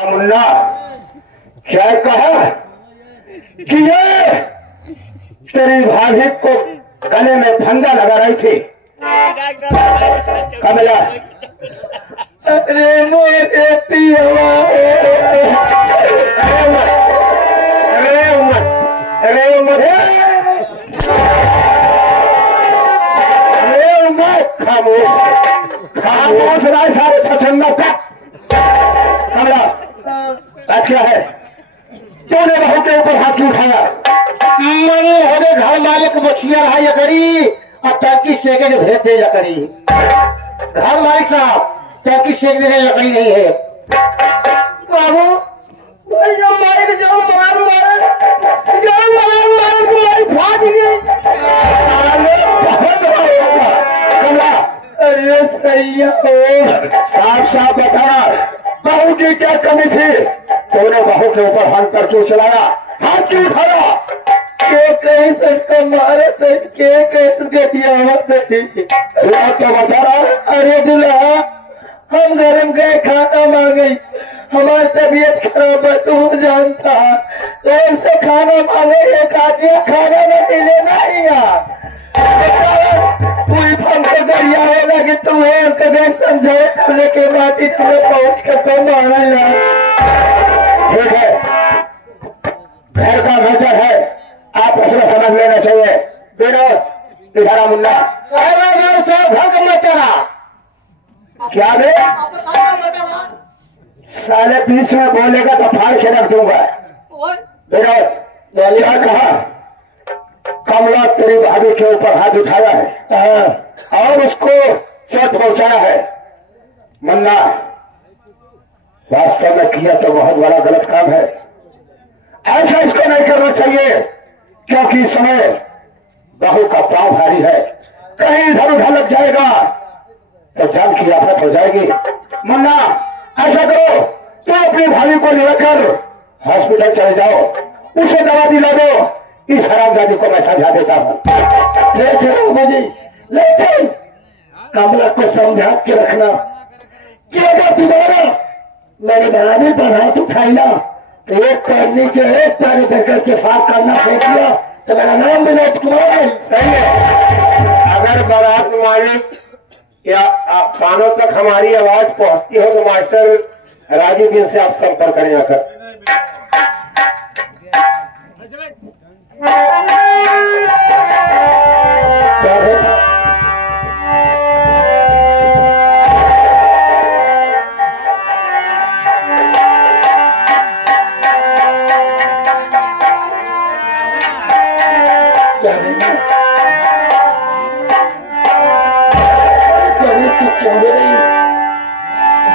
मुन्ना क्या कहा कि ये तेरी भाभी को गले में फंदा लगा रही थी। कमला अरे मोरे पियवा खामोश राय सारे छछन्ना तक। कमला क्या है तूने बहू के ऊपर हाथ क्यों उठाया? मनु होने घर मालिक मछलियां रहा या करी और टंकी सेके के भेज दे या करी। घर मालिक साहब टंकी सेकने की लकड़ी नहीं है। बाबू जब मारे जब मार मारे जब मार मारे तुम्हारी फाट गई। कमला अरे सैया साफ साफ बता बहू की क्या कमी थी? तूने बहू के ऊपर हाथ कर क्यों चलाया? हाथ क्यों उठाया? के कहीं सबको मारे थे के कैसे दिया तो बता रहा। अरे दुल्हा हम गरम गए खाना मांगे हमारी तबीयत खराब है तू जानता है तो ऐसे खाना मांगे एक आदमी खाना न मिले नहीं यार कोई हमको दरिया होगा कि तू है कभी समझाए करने के बाद ही तुम्हें पहुंच कर तो माना यार। ठीक है घर का नजर है आप उसमें समझ लेना चाहिए। विनोद इधर मुन्ना घर मत चला क्या रे साले बीच में बोलेगा तो फाड़ के रख दूंगा। विनोद क्या कहा? कमला तेरी भाभी के ऊपर हाथ उठाया है और उसको चोट पहुंचाया है। मुन्ना वास्तव में किया तो बहुत बड़ा गलत काम है। ऐसा इसको नहीं करना चाहिए क्योंकि इस समय बहू का पांव भारी है कहीं इधर उधर लग जाएगा तो जान की आफत हो जाएगी। मुन्ना ऐसा करो तो अपनी भाभी को लेकर हॉस्पिटल चले जाओ उसे दवा दिला दो। इस हरामजादी को मैं समझा देता हूँ। लेकिन कमला को समझा के रखना कि अगर दोबारा मेरी बहानी पर हाथ उठाई तो एक पैर नीचे एक पैर देकर के फाक करना फेंक दिया तो मेरा नाम विनोद कुमार है। सही है। अगर बारात मालिक या कानों तक हमारी आवाज पहुंचती हो तो मास्टर राजीव जी से आप संपर्क करें आकर। क्या है?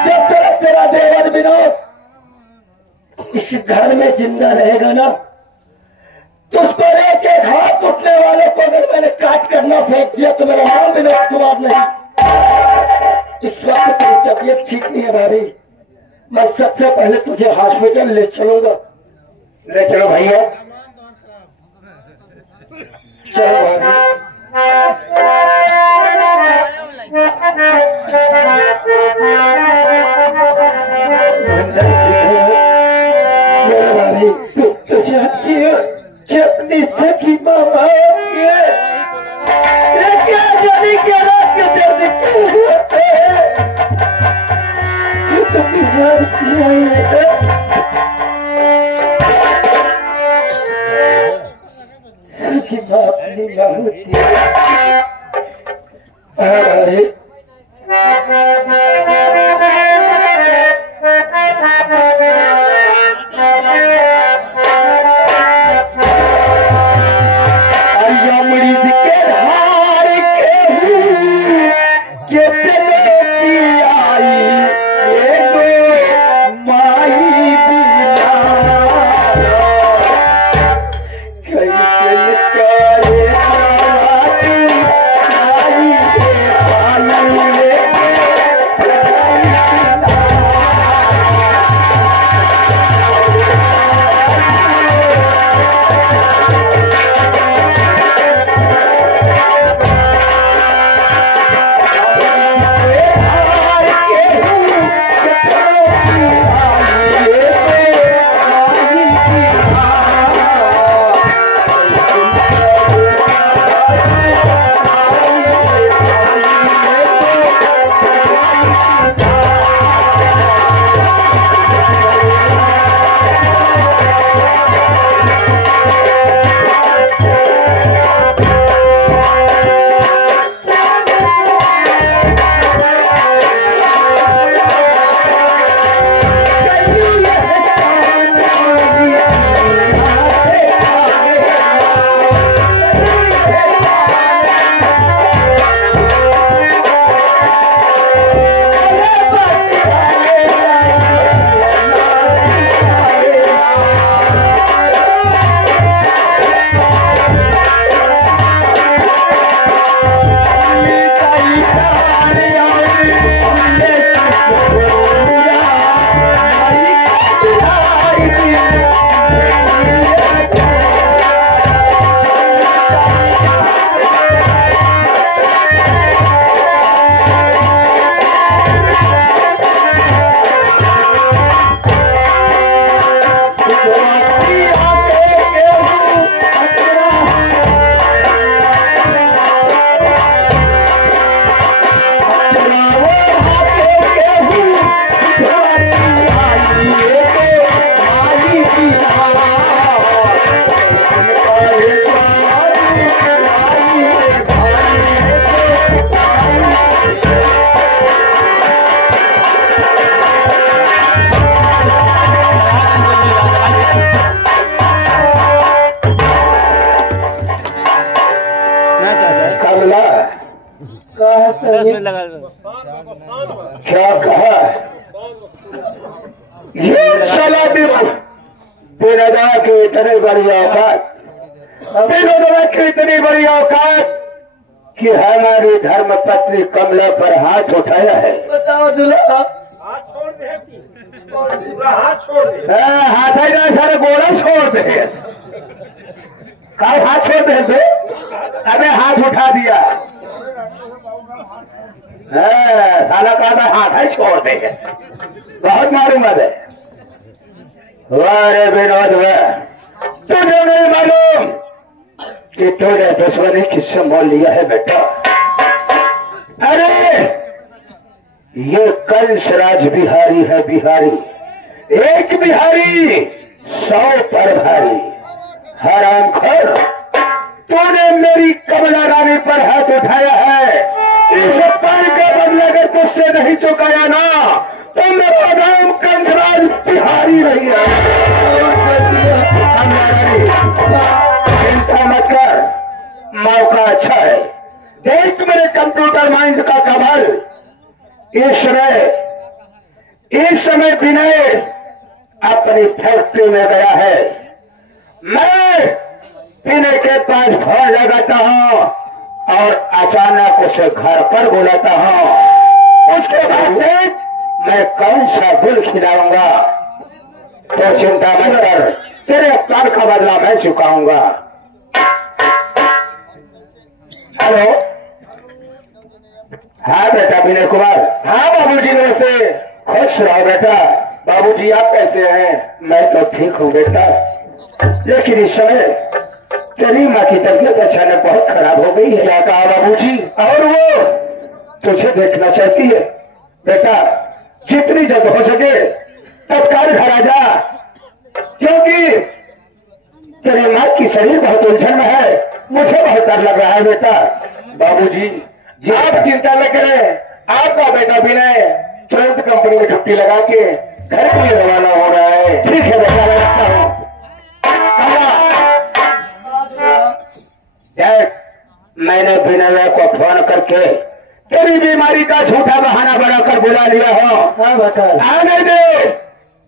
जब तक तेरा देवर विनोद इस घर में जिंदा रहेगा ना तो उस पर एक एक हाथ उठने वाले को अगर मैंने काट करना फेंक दिया तो मेरा नाम विनोद कुमार नहीं। इस वक्त तेरी तबीयत ठीक नहीं है भाभी मैं सबसे पहले तुझे हॉस्पिटल ले चलूंगा। ले चलो भैया चलो भाभी। अपनी सखी मामा क्या जाने क्या रात के दर्द क्यों होते हैं तो बीमार सखी माँ अपनी माँ होती है। कैसे निकाले विनोदा की इतनी बड़ी औकात, विनोदा की इतनी बड़ी औकात कि हमारी धर्म पत्नी कमला पर हाथ उठाया है। बताओ दूल्हा, हाथ छोड़ दे, पूरा हाथ छोड़ दे। हाथ आई ना सारे गोला छोड़ दे, कब हाथ छोड़ दे से? अबे हाथ उठा दिया, साला कहा हाथ है छोड़ दे, बहुत मारूंगा दे। वारे विनोद तुझे नहीं मालूम कि तूने दुश्मनी किससे मोल लिया है बेटा। अरे ये कंसराज बिहारी है, बिहारी एक बिहारी 100 पर भारी। हरामखोर, तूने मेरी कमला रानी पर हाथ उठाया है, इस पान का बदला अगर तुझसे नहीं चुकाया ना तो मेरा नाम कंसराज बिहारी नहीं है। चिंता मत कर, मौका अच्छा है। देख मेरे कंप्यूटर माइंड का कमाल। इस समय विनय अपनी फैक्ट्री में गया है, मैं विनय के पास फोन लगाता हूं और अचानक उसे घर पर बुलाता हूं। उसके बाद मैं कौन सा गुल खिलाऊंगा, तो चिंता मत कर, तेरे प्यार का बदला मैं चुकाऊंगा। हेलो, हाँ बेटा विनय कुमार। हाँ बाबूजी नमस्ते। खुश रहो बेटा। बाबूजी आप कैसे हैं? मैं तो ठीक हूँ बेटा, लेकिन इस समय तेरी माँ की तबीयत अचानक बहुत खराब हो गई है। क्या कहा बाबूजी? और वो तुझे देखना चाहती है बेटा, जितनी जल्द हो सके तत्काल घर आ जा, क्योंकि तेरी माँ की शरीर बहुत उलझन में है, मुझे बहुत डर लग रहा है बेटा। बाबूजी जी आप चिंता न करें, आपका बेटा विनय तुरंत कंपनी में छुट्टी लगा के घर के लिए रवाना हो रहा है। ठीक है बेटा, मैं रखता हूँ। मैंने विनय को फोन करके तेरी बीमारी का झूठा बहाना बनाकर बुला लिया हो। हाँ बेटा, आने दे।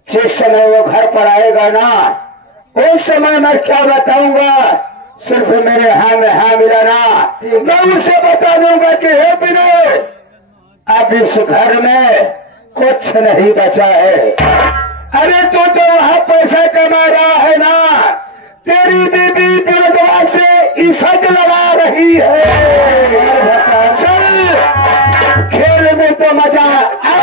जिस समय वो घर पर आएगा ना, उस समय मैं क्या बताऊंगा, सिर्फ मेरे हाँ में हाँ मिलाना। मैं उसे बता दूंगा कि हे विनय, अब इस घर में कुछ नहीं बचा है। अरे तू तो वहां पैसा कमा रहा है ना, तेरी बीबी विनोदवा से इज्जत लगा रही है। चल खेल में तो मजा आ।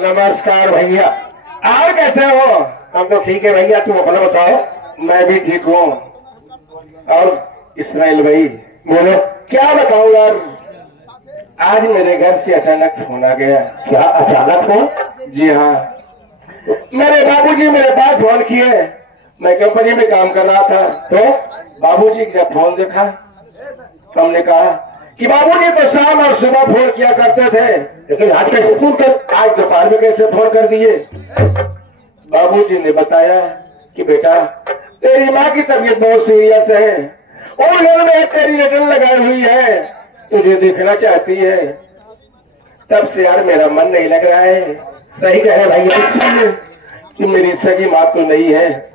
नमस्कार भैया, और कैसे हो? हम तो ठीक है भैया, तुम अपना बताओ। मैं भी ठीक हूँ। और इस्राइल भाई बोलो। क्या बताऊँ यार, आज मेरे घर से अचानक फोन आ गया। क्या अचानक फोन? जी हाँ, मेरे बाबूजी मेरे पास फोन किए। मैं कंपनी में काम कर रहा था, तो बाबूजी का फोन देखा तो हमने कहा कि बाबूजी तो शाम और सुबह फोन किया करते थे, लेकिन आज कैसे फोन कर, आज दोपहर में कैसे फोन कर दिए? बाबूजी ने बताया कि बेटा तेरी माँ की तबीयत बहुत सीरियस है, और घर में तेरी नजर लगाई हुई है, तुझे देखना चाहती है। तब से यार मेरा मन नहीं लग रहा है। सही कहे भैया, इसलिए कि मेरी सगी माँ तो नहीं है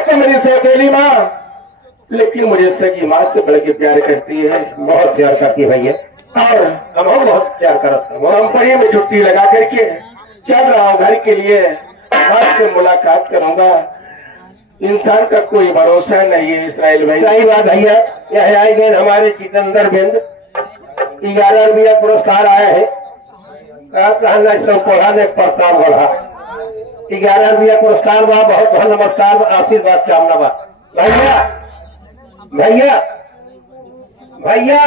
तो मेरी सौतेली माँ, लेकिन मुझे सगी माँ से बढ़ के प्यार करती है, बहुत प्यार करती है भैया। और हम बहुत प्यार करते हैं। कंपनी में छुट्टी लगा करके चल रहा हूँ घर के लिए, माँ से मुलाकात करूंगा। इंसान का कोई भरोसा नहीं है इस्राइल भाई। सही बात भैया। यह आएंगे हमारे जितेंद्र बिंद 11 रुपया पुरस्कार आया है, तो पढ़ाने प्रताप बढ़ा 11 रुपया पुरस्कार बा। बहुत बहुत नमस्कार, आशीर्वाद कामना बा भैया। भैया भैया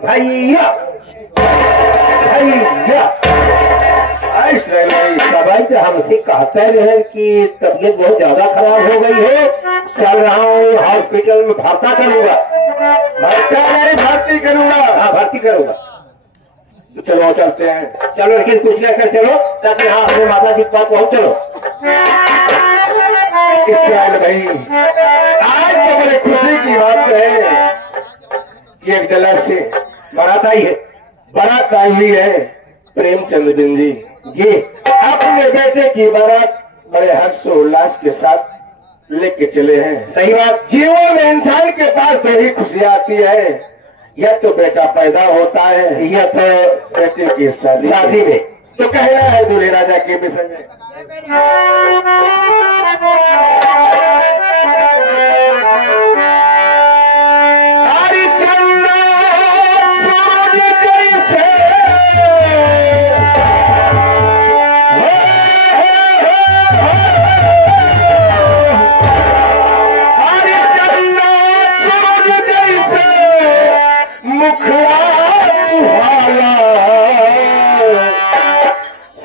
भैया भैया भाई तो हमसे कहते रहे कि तबीयत बहुत ज्यादा खराब हो गई है, चल रहा हूँ हॉस्पिटल में भर्ता करूंगा। भर्ती करूंगा? हाँ भर्ती करूंगा। चलो चलते हैं। चलो लेकिन कुछ लेकर चलो ताकि हाँ अपने माता जी के पास पहुंच। चलो इसराइल भाई, आज तो बड़े खुशी की बात है कि एक जला से बारात आई है। बारात आई हुई है। प्रेमचंद बिंद जी अपने बेटे की बारात बड़े हर्षोल्लास के साथ लेके चले हैं। सही बात। जीवन में इंसान के पास तो ही खुशी आती है, या तो बेटा पैदा होता है या तो बेटे की शादी में। तो कहना है दूल्हे राजा के विषय में।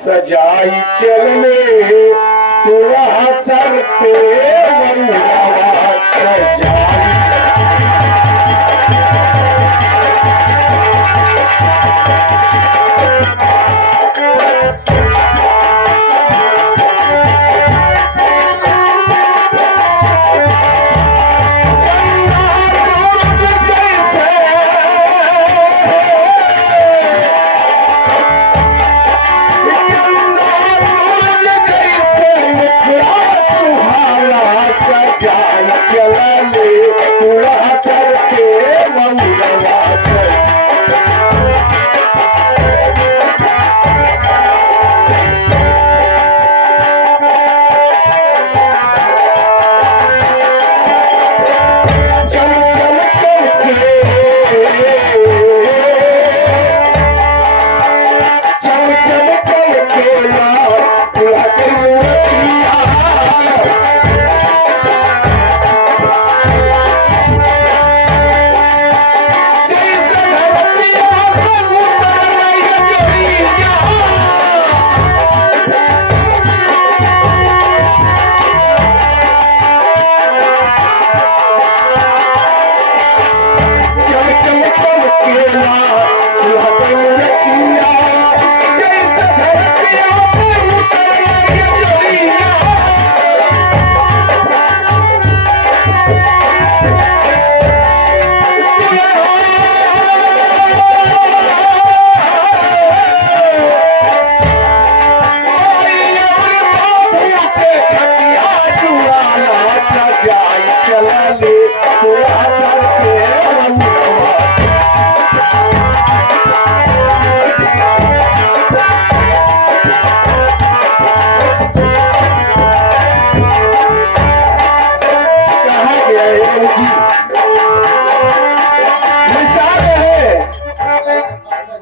सजाई चलने दूल्हा सर पे वरुणवा सजाई।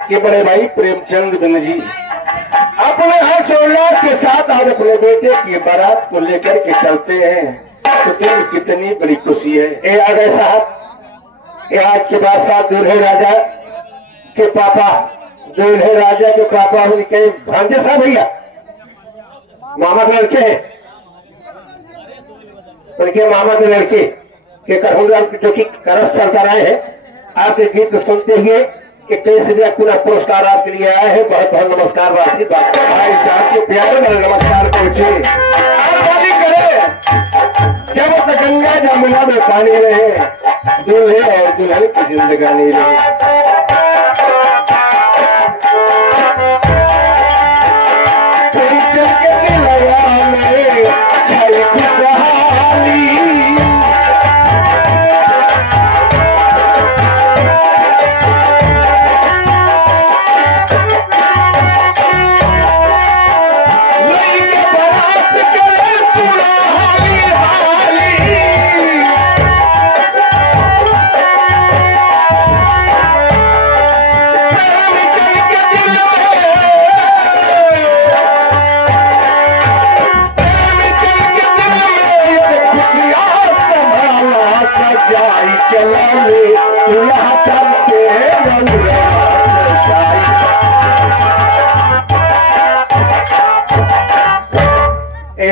कि बड़े भाई प्रेमचंद बिंद जी अपने हर्षोल्लास के साथ आज अपने बेटे की बारात को लेकर के चलते हैं। तो दिल कितनी बड़ी खुशी है। ए आ गए साहब, ये आज के बाद साथ दूल्हे राजा के पापा, दूल्हे राजा के पापा उनके भांजे साहब भैया मामा के लड़के हैं, उनके मामा के लड़के के करहुल जो की करस चलता रहे हैं। आपके गीत सुनते हुए कि कैसे पूरा पुरस्कार आपके लिए आया है। बहुत बहुत नमस्कार। भाई साहब के प्यारे में नमस्कार पहुंचे। जब तक गंगा जमुना में पानी रहे, दूल्हे और दुल्हन की जिंदगानी रहे।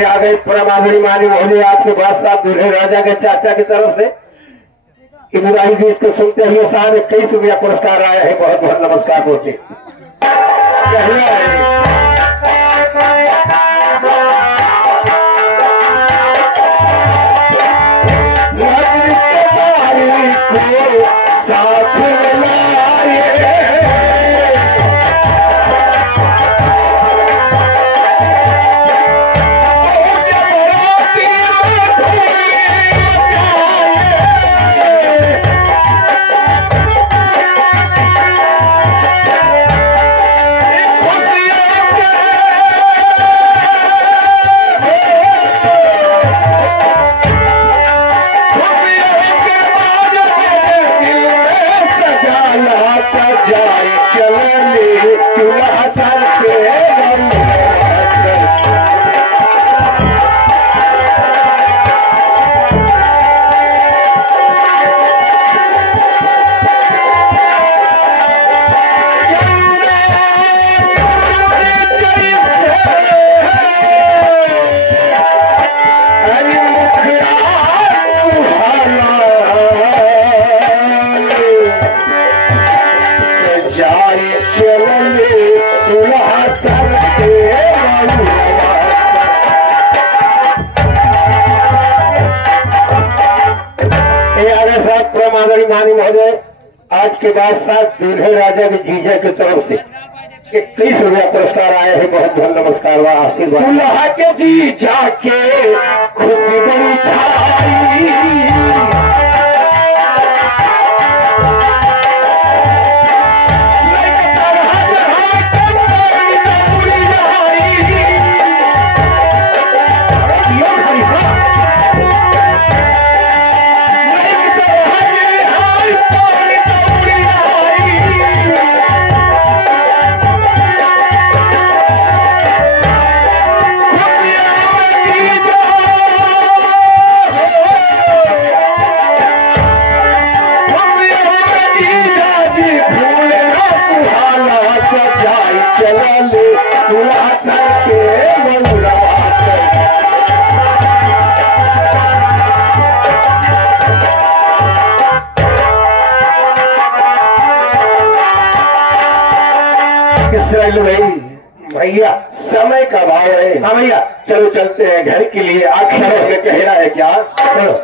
आ गए परमाधुरी मानी मोहनी आपके बाद साहब दूल्हे राजा के चाचा की तरफ से इब्राहिम जी इसको सुनते हुए साहब 21 रुपया पुरस्कार आया है। बहुत बहुत नमस्कार पहुंचे। मानी महोदय, आज के बाद साथ दूल्हे राजा के जीजा की तरफ से 21 रुपया पुरस्कार आए हैं। बहुत बहुत नमस्कार व आशीर्वाद। दूल्हा के जीजा के खुशी बड़ी छाई, भैया समय का भाव है। हाँ भैया, चलो चलते हैं घर के लिए। आखिर में कहना है क्या? चलो।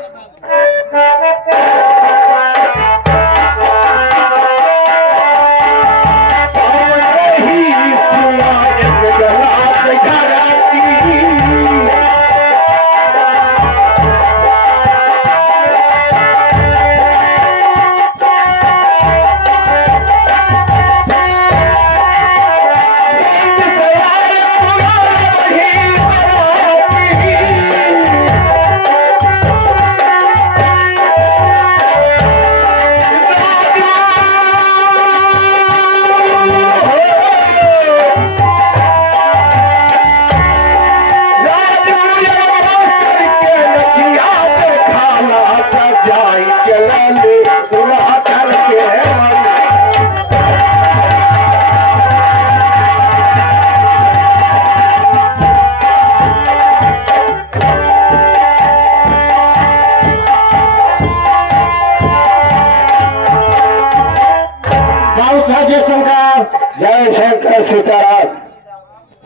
जय शंकर सीताराम।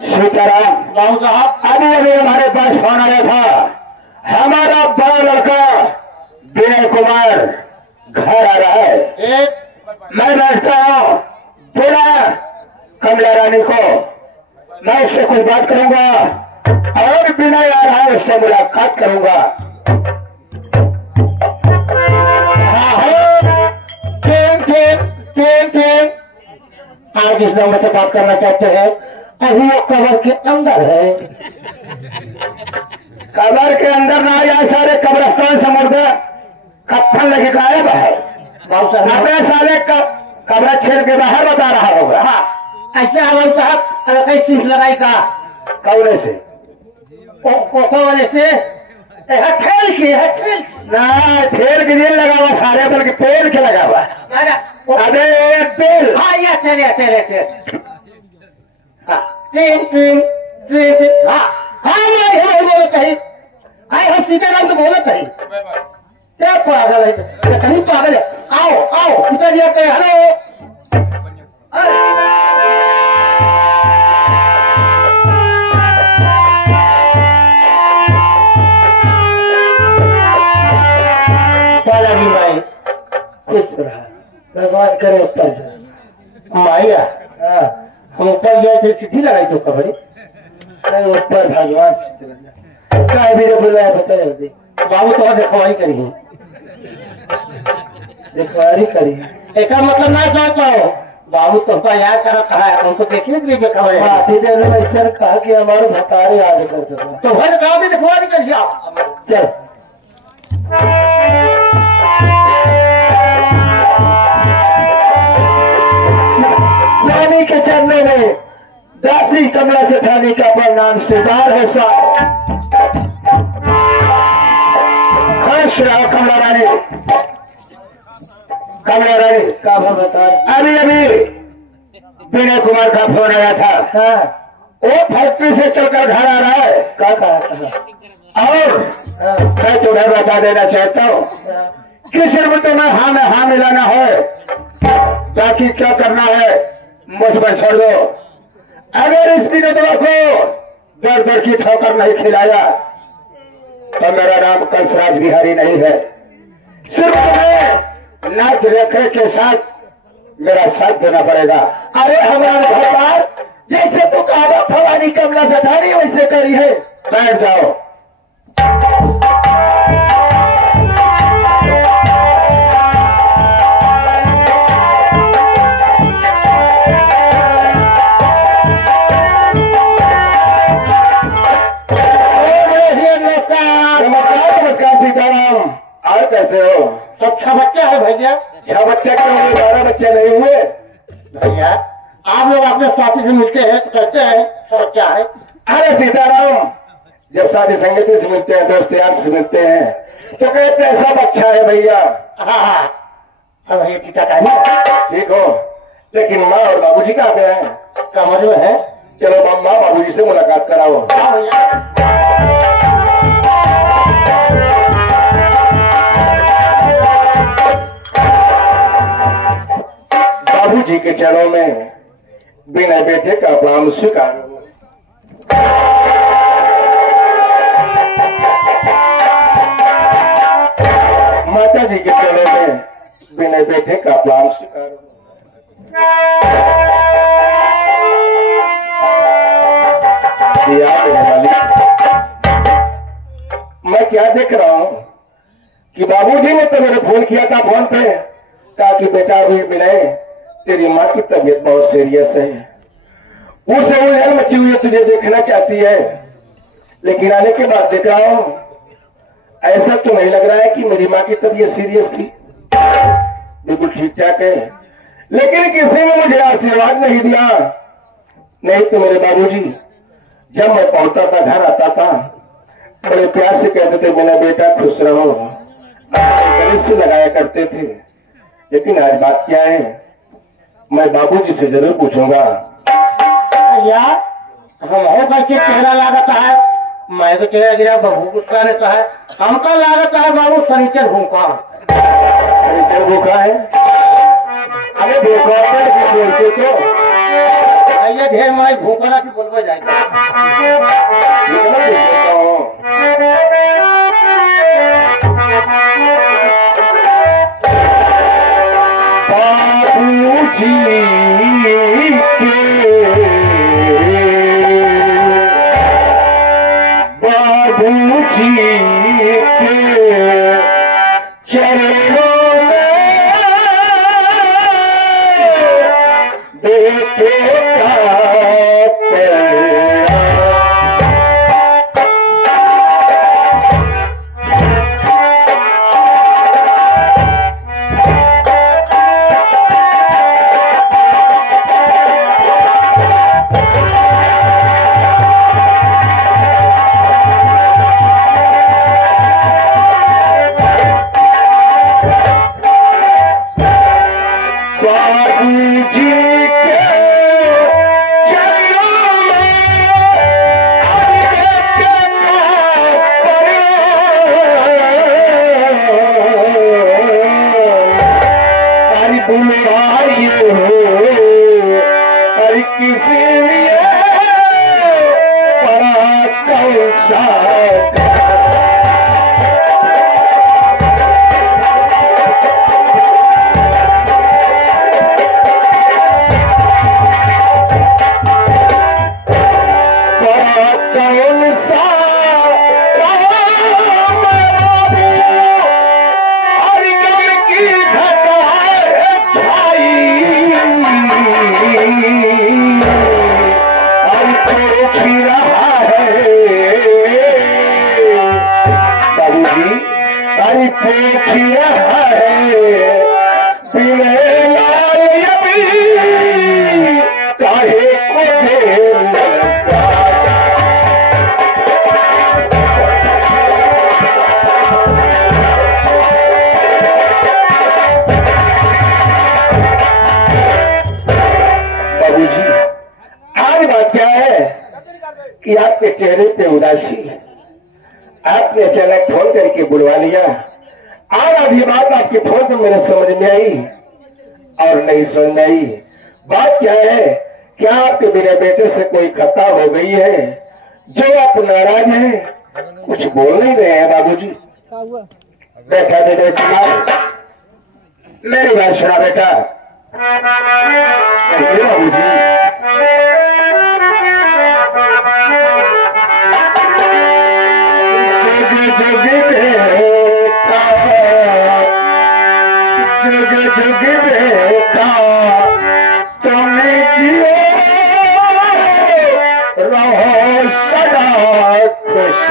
सीताराम बाबू साहब, अभी अभी हमारे पास फोन आया था। हमारा बड़ा लड़का विनय कुमार घर आ रहा है। मैं बैठता हूँ बिना कमला रानी को, मैं उससे कुछ बात करूंगा और विनय आ रहा है उससे मुलाकात करूंगा। आज इस नंबर से बात करना चाहते हैं। अभी वो कबर के अंदर है। कबर के अंदर ना आया, सारे कब्रस्तान से मुर्दा कफन लेके गायब है। अपने साले कब्र छेड़ के बाहर बता रहा होगा। हाँ, ऐसे हमारे साहब कई सीख लगाई का कौले से वाले से ठेल की है। ठेल के जेल लगा हुआ, सारे बल्कि पेड़ के लगा हुआ। अबे पेड़, हाँ ये ठेल हाँ सीताराम तो बोला कहीं क्या पागल है, कहीं पागल है। आओ आओ पिताजी आते हैं। हेलो अरे ऊपर माया हाँ हम ऊपर गए थे सीधी लगाई तो कबरी अरे ऊपर भगवान क्या भी बुलाया बता जल्दी बाबू तो देखवाई करी देखवारी करी एक मतलब ना चाहता हो बाबू तो याद करता है हमको देखने के लिए देखवाई माफी दे दो ऐसा कहा कि हमारे भतारे याद कर दो तो घर गाँव भी देखवाई करिए आप चल स्वामी के चरणों में दासी कमला सेठानी का प्रणाम स्वीकार है खुश रहो कमला रानी का बता अभी विनय कुमार का फोन आया था हाँ वो फैक्ट्री से चलकर घर आ रहा है क्या कहा और मैं तुम्हें बता देना चाहता हूँ कि सिर्फ तुम्हें हाँ में हाँ मिलाना है ताकि क्या करना है मुझ पर छोड़ दो अगर इस विनोदवा को दर दर की ठोकर नहीं खिलाया तो मेरा नाम कंसराज बिहारी नहीं है सिर्फ तुम्हें नाच रेखे के साथ मेरा साथ देना पड़ेगा अरे हमारे भगवान जैसे तू कहा फलानी कमला सेठानी वैसे करी है बैठ जाओ और कैसे हो सब 6 बच्चे हैं भैया 6 बच्चे क्यों हुए 12 बच्चे नहीं हुए भैया आप लोग अपने साथी से मिलते हैं तो कहते हैं सब क्या है अरे सीताराम जब साथी संगति से मिलते हैं दोस्त यार से मिलते हैं तो कहते हैं सब अच्छा है भैया हाँ सब भैया टीका का ठीक हो लेकिन माँ और बाबूजी कहाँ पे हैं समझ में है चलो माँ बाबूजी से मुलाकात कराओ हाँ भैया बाबूजी के चरणों में बिना बेटे का प्रणाम स्वीकार हो माता जी के चरणों में बिना बेटे का प्रणाम स्वीकार हो मैं क्या देख रहा हूं कि बाबूजी ने तो मेरे फोन किया था फोन पे कहा कि बेटा अभी मिले तेरी माँ की तबीयत बहुत सीरियस है उसे उलझन मची हुई तुझे देखना चाहती है लेकिन आने के बाद देख रहा हूं ऐसा तो नहीं लग रहा है कि मेरी माँ की तबीयत सीरियस थी बिल्कुल ठीक ठाक है लेकिन किसी ने मुझे आशीर्वाद नहीं दिया नहीं तो मेरे बाबूजी जब मैं पहुंचता था घर आता था बड़े प्यार से कहते थे मेरा बेटा खुश रहो गले से लगाया करते थे लेकिन आज बात क्या है मैं बाबूजी से जरूर पूछूंगा यार हम हो कैसे चेहरा लागता है मैं तो चेहरा गिरा बहू गुस्सा रहता है हमका लागता है बाबू शनिचर भूखा शनिचर भूखा है अरे भूखा बोलते तो ये ढेर माई भूखा की बोलबो जाएगा बाबूजी के चरणों में बेटे कि आपके चेहरे पे उदासी है। आपने अचानक फोन करके बुलवा लिया और अब ये बात आपके फोन पर मेरे समझ में आई और नहीं समझ में आई। बात क्या है? क्या आपके मेरे बेटे से कोई खता हो गई है जो आप नाराज हैं? कुछ बोल नहीं रहे हैं बाबूजी। बैठा दे बेटा, मेरी बात सुना बेटा। बाबूजी जुग जुग बेटा, जुग जुग बेटा, तुम्हें जियो रहो सदा खुश।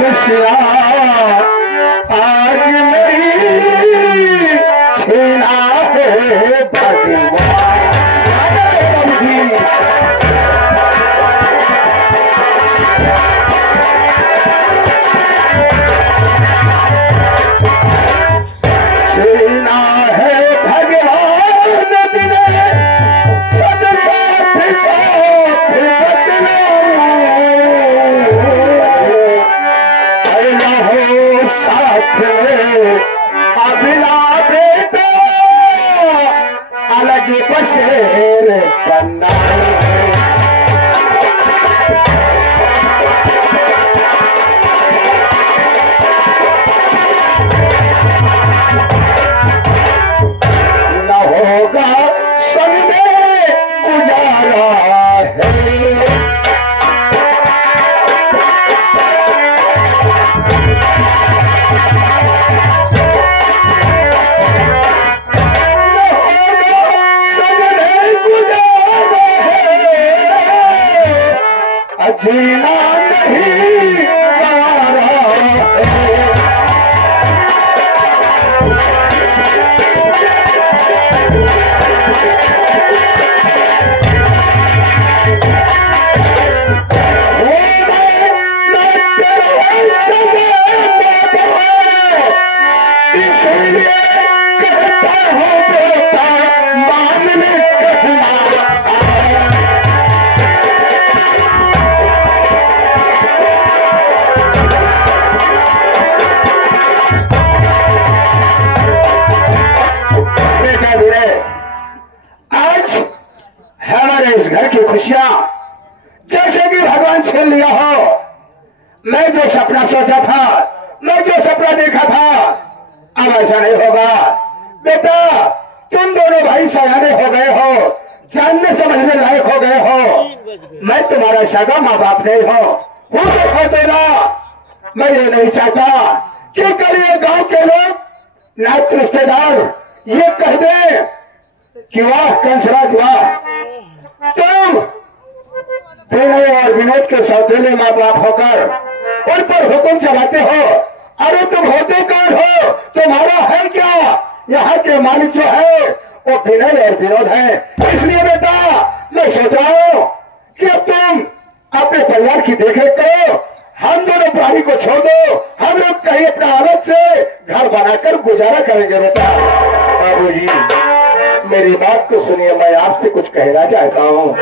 खुशियाँ आज मेरी छीना है भगवान। छीना है भगवान बिने सब साथ साथ अभिला बेटा अलग बसेर बन्ना। न होगा संग में गुजारा है। जीना नहीं गवारा है। इसलिए कहता हूँ बेटा मान में कहना। इस घर की खुशियां जैसे कि भगवान छीन लिया हो। मैं जो सपना सोचा था, मैं जो सपना देखा था, अब ऐसा नहीं होगा। बेटा तुम दोनों भाई सयाने हो गए हो, जानने समझने लायक हो गए हो। मैं तुम्हारा सगा माँ बाप नहीं हूँ तो छोड़ देना। मैं ये नहीं चाहता कि कल ये गांव के लोग नात रिश्तेदार ये कह दे कि वाह कंसराज वाह, तुम विनय और विनोद के सौतेले माँ बाप होकर उन पर हुक्म चलाते हो। अरे तुम होते कौन हो? तुम्हारा है क्या? यहाँ के मालिक जो है वो विनय और विनोद है। इसलिए बेटा मैं सोच रहा हूँ कि अब तुम अपने परिवार की देखरेख करो, हम दोनों प्राणी को छोड़ दो, हम लोग कहीं अपना अलग से घर बनाकर गुजारा करेंगे। बेटा बाबूजी मेरी बात को सुनिए, मैं आपसे कुछ कहना चाहता हूँ।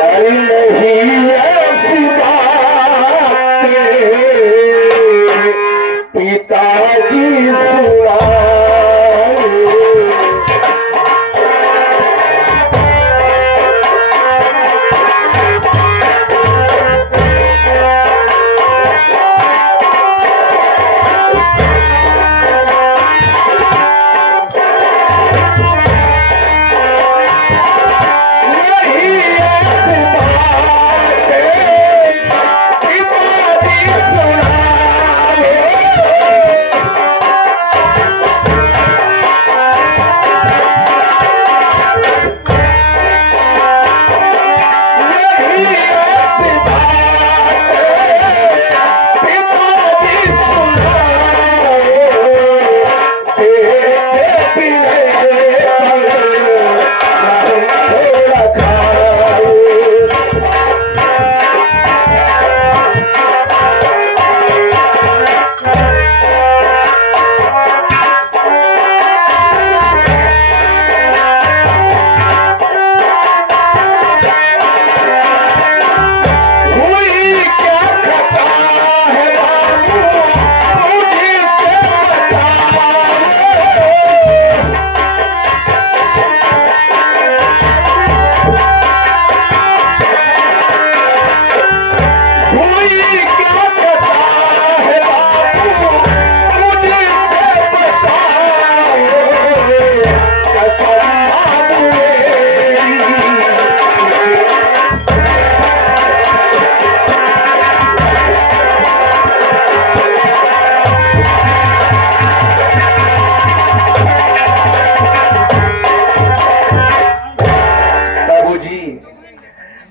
अरे नहीं ऐसी बात पिताजी सुना।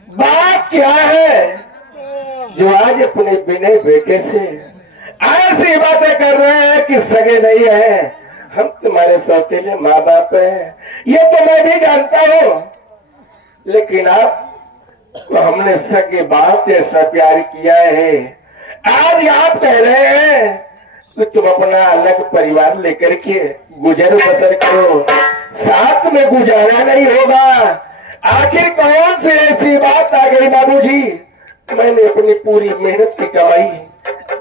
बात क्या है जो आज अपने बिने बेटे से ऐसी बातें कर रहे हैं कि सगे नहीं है, हम तुम्हारे सौतेले माँ बाप हैं, ये तो मैं भी जानता हूँ, लेकिन आप तो हमने सगे बाप जैसा प्यार किया है। आज आप कह रहे हैं तो तुम अपना अलग परिवार लेकर के गुजर बसर करो, साथ में गुजारा नहीं होगा। आखिर कौन सी ऐसी बात आ गई बाबूजी? मैंने अपनी पूरी मेहनत की कमाई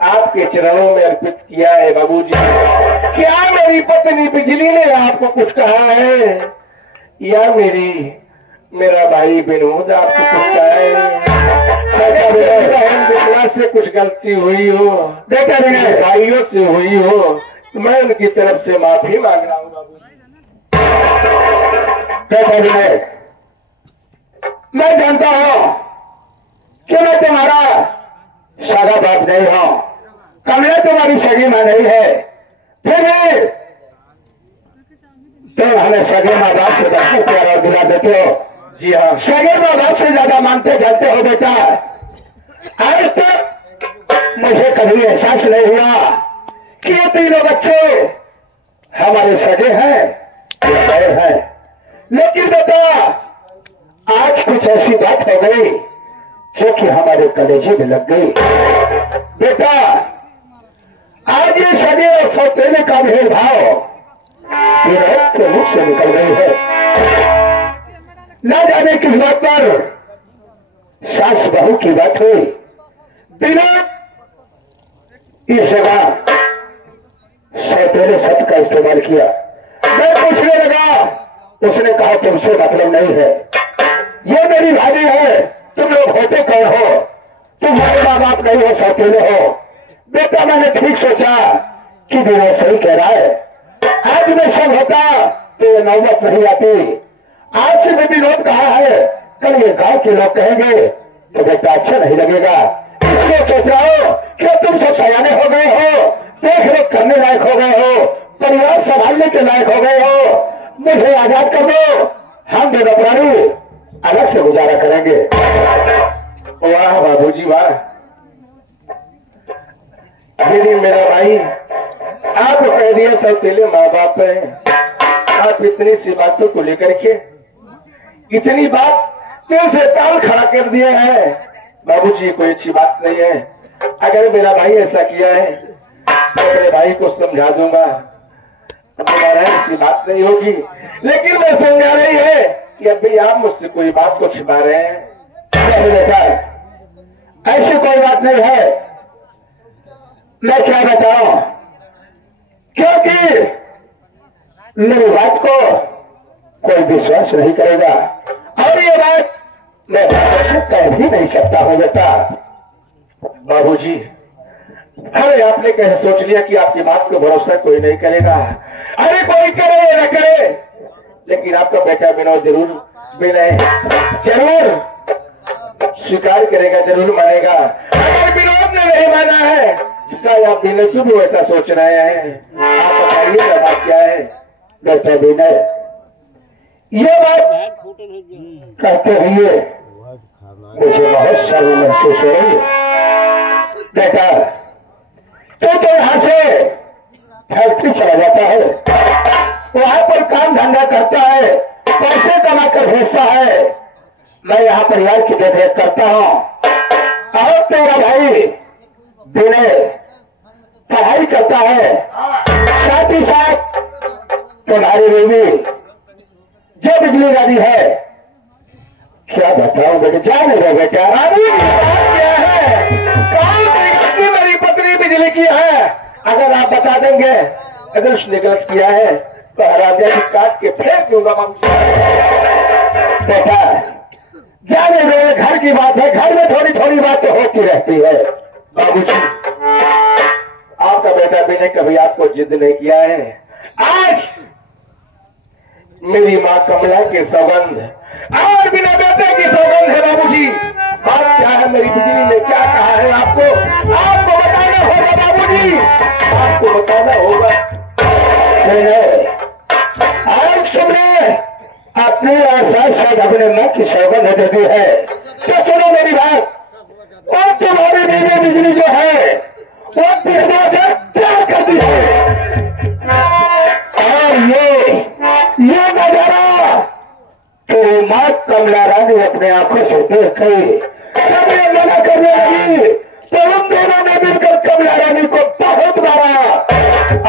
आपके चरणों में अर्पित किया है बाबूजी। क्या मेरी पत्नी बिजली ने आपको कुछ कहा है, या मेरा भाई विनोद आपको कुछ कहा है? बहन से कुछ गलती हुई हो, बेटा मेरे भाइयों से हुई हो, तो मैं उनकी तरफ से माफी मांग रहा हूँ बाबूजी। मैं जानता हूँ कि मैं तुम्हारा सगा बाप नहीं हूं, कमला तुम्हारी सगी मां नहीं है, फिर भी तुम हमें सगे माँ बाप से बढ़कर प्यार और दिला देते हो। जी हाँ, सगे माँ बाप से ज्यादा मानते जानते हो बेटा। आज तक मुझे कभी एहसास नहीं हुआ कि ये तीनों बच्चे हमारे सगे हैं या गए हैं, लेकिन बेटा आज कुछ ऐसी बात हो गई जो कि हमारे कलेजे में लग गई। बेटा आज ये सगे और सौतेले का भेदभाव विरोध के मुख से निकल गई है। न जाने किस बात पर सास बहू की बात हुई, बिना इस जगह सौतेले शब्द का इस्तेमाल किया। मैं पूछने लगा, उसने कहा तुमसे मतलब नहीं है, ये मेरी भाभी है, तुम लोग होते कौन हो? तुम्हारे माँ बाप नहीं हो, सौतेले हो। बेटा मैंने ठीक सोचा कि विनोद सही कह रहा है, आज में सब होता तो ये नौबत नहीं आती। आज से भी विनोद कहा है, कल ये गांव के लोग कहेंगे तो बेटा अच्छा नहीं लगेगा। इसलिए सोच रहा हूं कि तुम सब सयाने हो गए हो, देख रेख करने लायक हो गए हो, परिवार संभालने के लायक हो गए हो, मुझे आजाद कर दो, हम दोनों प्राणी अलग से गुजारा करेंगे। वाह बाबूजी वाह, दीदी मेरा भाई, आप कह दिए सौतेले माँ बाप हैं, आप इतनी सी बातों को लेकर के इतनी बात दिल से ताल खड़ा कर दिए हैं बाबूजी, कोई अच्छी बात नहीं है। अगर मेरा भाई ऐसा किया है तो मेरे भाई को समझा दूंगा, तुम्हारा ऐसी बात नहीं होगी, लेकिन मैं समझा रही है कि अभी आप मुझसे कोई बात को छिपा रहे हैं। बेटा ऐसी कोई बात नहीं है, मैं क्या बताऊं, क्योंकि मेरी बात को कोई विश्वास नहीं करेगा, और ये बात मैं आपसे कह भी नहीं सकता हूं बेटा। बाबूजी अरे आपने कैसे सोच लिया कि आपकी बात को भरोसा कोई नहीं करेगा? अरे कोई करे या न करे, लेकिन आपका बेटा विनोद जरूर स्वीकार करेगा, जरूर मानेगा। अगर विनोद ने नहीं माना है तो आप विनय क्यों भी वैसा सोच रहे हैं? आप बताइए ना बात क्या है? बेटा विनय ये बात कहते हुए मुझे बहुत शर्म महसूस हो रही है। बेटा तो यहां से फैक्ट्री चला जाता है, वहां पर काम धंधा करता है, पैसे कमा कर भेजता है, मैं यहाँ परिवार की देखरेख करता हूँ, और तेरा भाई विनय पढ़ाई करता है, साथ ही साथ तुम्हारी बीवी जो बिजली गाड़ी है। क्या बताऊं बेटे, जाने दो बेटा। अभी क्या है, कौन सी मेरी पत्नी बिजली की है? अगर आप बता देंगे, अगर उसने गलत किया है तो हराजा की काट के फेंक दूंगा। बेटा जाने दो, घर की बात है, घर में थोड़ी थोड़ी बात तो होती रहती है। बाबूजी आपका बेटा भी ने कभी आपको जिद नहीं किया है। आज मेरी माँ कमला की सौगंध और बिना बेटे की सौगंध है बाबूजी। बात क्या है, मेरी बिजली ने क्या कहा है आपको बताना होगा बाबूजी, आपको बताना होगा। आज तुमने अपने और साथ साथ अपने माँ की सौगंध दे दी है, तो सुनो मेरी बात, और तुम्हारी बीवी बिजली जो है वो पिछड़ा से प्यार करती है। और ये नजारा तो माँ कमला रानी अपने आंखों से देख गई। जब ये मना करने लगी तो उन दोनों ने मिलकर कमला रानी को बहुत मारा।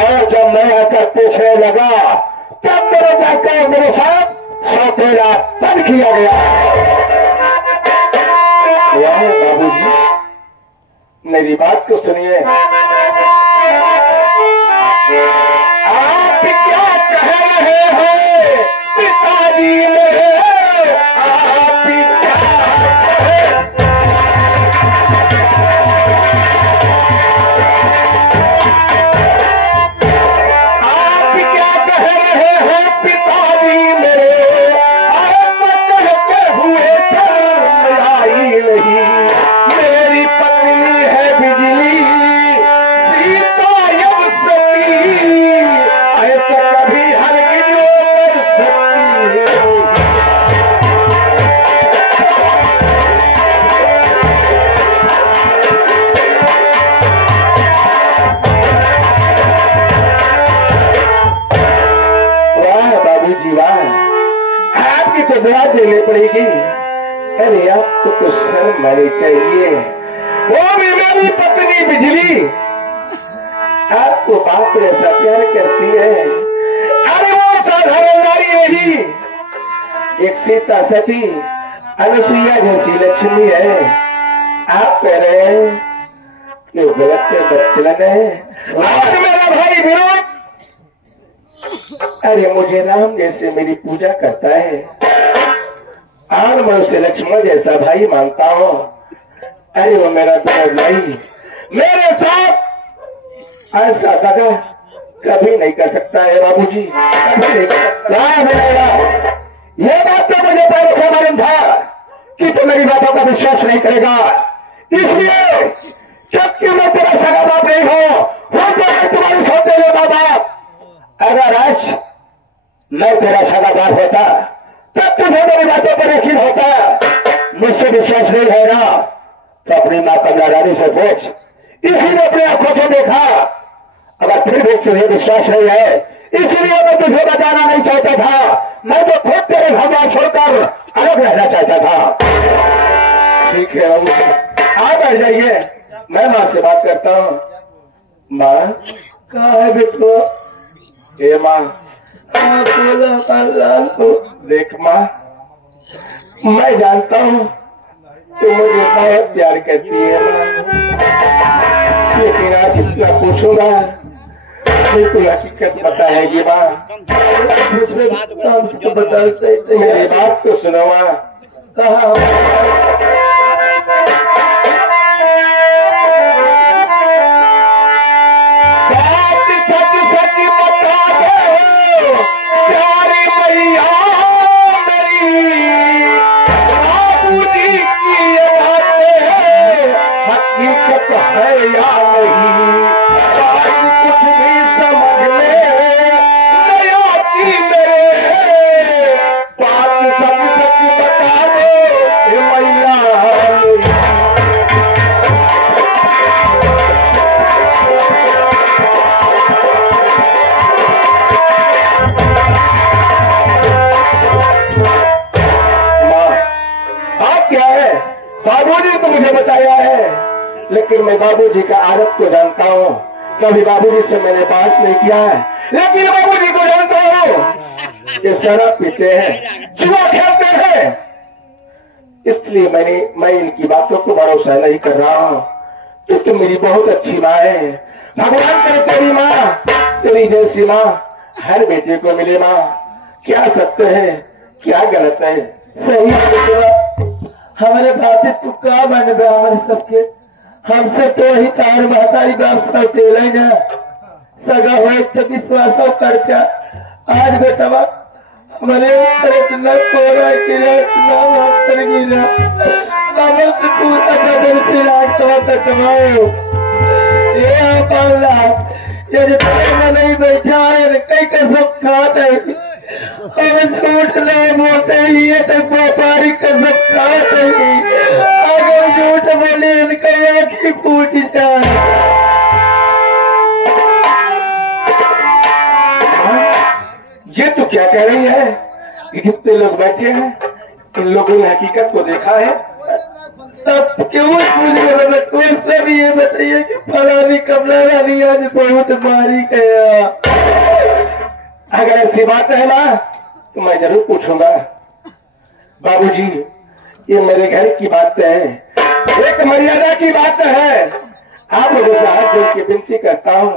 और जब मैं आकर पूछने लगा तब मेरे जाकर मेरे साथ सौतेला बंद किया गया। बाबूजी मेरी बात को सुनिए। आप क्या कह रहे हैं पिताजी मेरे, आप क्या कह रहे हैं पिताजी मेरे, आप कहते हुए शर्म आई नहीं। मेरी पत्नी है बिजली सीता यम सती, ऐसा कभी हरगिज कर सकती है। वाह बाबूजी वाह, आपकी तो दुआ देनी पड़ेगी। अरे आपको तो शर्म आनी चाहिए। वो भी मेरी पत्नी बिजली आपको बाप ऐसा प्यार करती है। अरे वो साधारण नारी नहीं, एक सीता सती अनुसुईया जैसी लक्ष्मी है। आप कह रहे हैं कि वो गलत बच्चलन है। आज मेरा भाई विनोद, अरे मुझे राम जैसे मेरी पूजा करता है और मैं उसे लक्ष्मण जैसा भाई मानता हूँ। अरे वो मेरा भाई मेरे साथ ऐसा दगा कभी नहीं कर सकता है बाबूजी, कभी नहीं कर सकता। ये बात तो मुझे पहले से मालूम था कि तू मेरी बातों का विश्वास नहीं करेगा, इसलिए जबकि मैं तेरा सगा बाप नहीं हूँ, वो तो मैं तुम्हारी सौतेले माँ बाप। अगर आज मैं तेरा सगा बाप होता तब तुझे मेरी बातों पर यकीन होता। मुझसे विश्वास नहीं है ना तो अपनी माँ कमला रानी से पूछ, इसी ने अपनी आंखों से देखा। अगर फिर भी तुझे विश्वास नहीं है, इसीलिए मैं तुझे बताना नहीं चाहता था। मैं तो खुद तेरे भगवान छोड़कर अलग रहना चाहता था। ठीक है बाबू, आप बैठ जाइए, मैं माँ से बात करता हूँ। माँ कहाँ है बेटो? ए माँ देख माँ, मैं जानता हूँ तू मुझे बहुत प्यार करती है माँ, लेकिन आज इतना पूछूंगा बिल्कुल हकीकत बताएगी माँ। मेरी बात तो सुनो माँ। कहा है या नहीं, बात कुछ भी समझ ले नहीं आती मेरे, बात सच सच बता दो मैया। माँ आप क्या है? बाबूजी ने तो मुझे बताया है, लेकिन मैं बाबूजी का आदत को जानता हूँ। कभी बाबूजी से मैंने बात नहीं किया है, लेकिन बाबूजी को जानता हूँ ये शराब पीते हैं, जुआ खेलते हैं, इसलिए मैं इनकी बातों को भरोसा नहीं कर रहा हूँ। तो तुम मेरी बहुत अच्छी माँ है, भगवान करे तेरी माँ, तेरी जैसी माँ हर बेटे को मिले माँ। क्या सत्य है क्या गलत है? सही हमारे भाती तू का बन गया हमारे सबके, हमसे तो ही तार महतारी बाप तेल ना सगा हुए तो विश्वास करके आज बेटा हमारे इतना कोरा गिरा इतना मास्टर गिरा बाबा से पूरा बदल से लाख कमाओ। ये ये नहीं बैठा है कई कसम खाते हम झूठ नहीं बोलते ही ये तो व्यापारी कसम खाते ही बेटी जान। ये तो क्या कह रही है कि कितने लोग बैठे हैं, इन लोगों ने हकीकत को देखा है। सब क्यों पूछ रहे कौन सा भी ये बताइए कि फलानी कमला रानी आज बहुत मारी गया। अगर ऐसी बात है ना तो मैं जरूर पूछूंगा। बाबूजी, ये मेरे घर की बात है, एक मर्यादा की बात है। आप लोगों से हाथ जोड़ के विनती करता हूँ,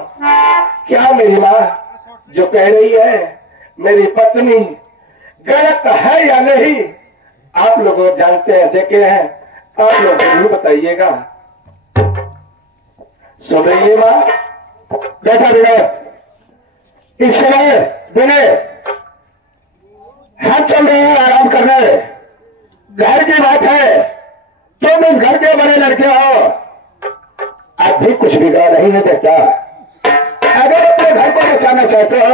क्या मेरी माँ जो कह रही है मेरी पत्नी गलत है या नहीं? आप लोग जानते हैं, देखे हैं, आप लोग जरूर बताइएगा। सुन रही है माँ? बैठा विनय, इस समय विनय हम चल रहे हैं आराम करने। घर की बात है, तुम इस घर के बड़े लड़के हो, अब भी कुछ बिगड़ा नहीं है बेटा। अगर अपने घर को बचाना चाहते हो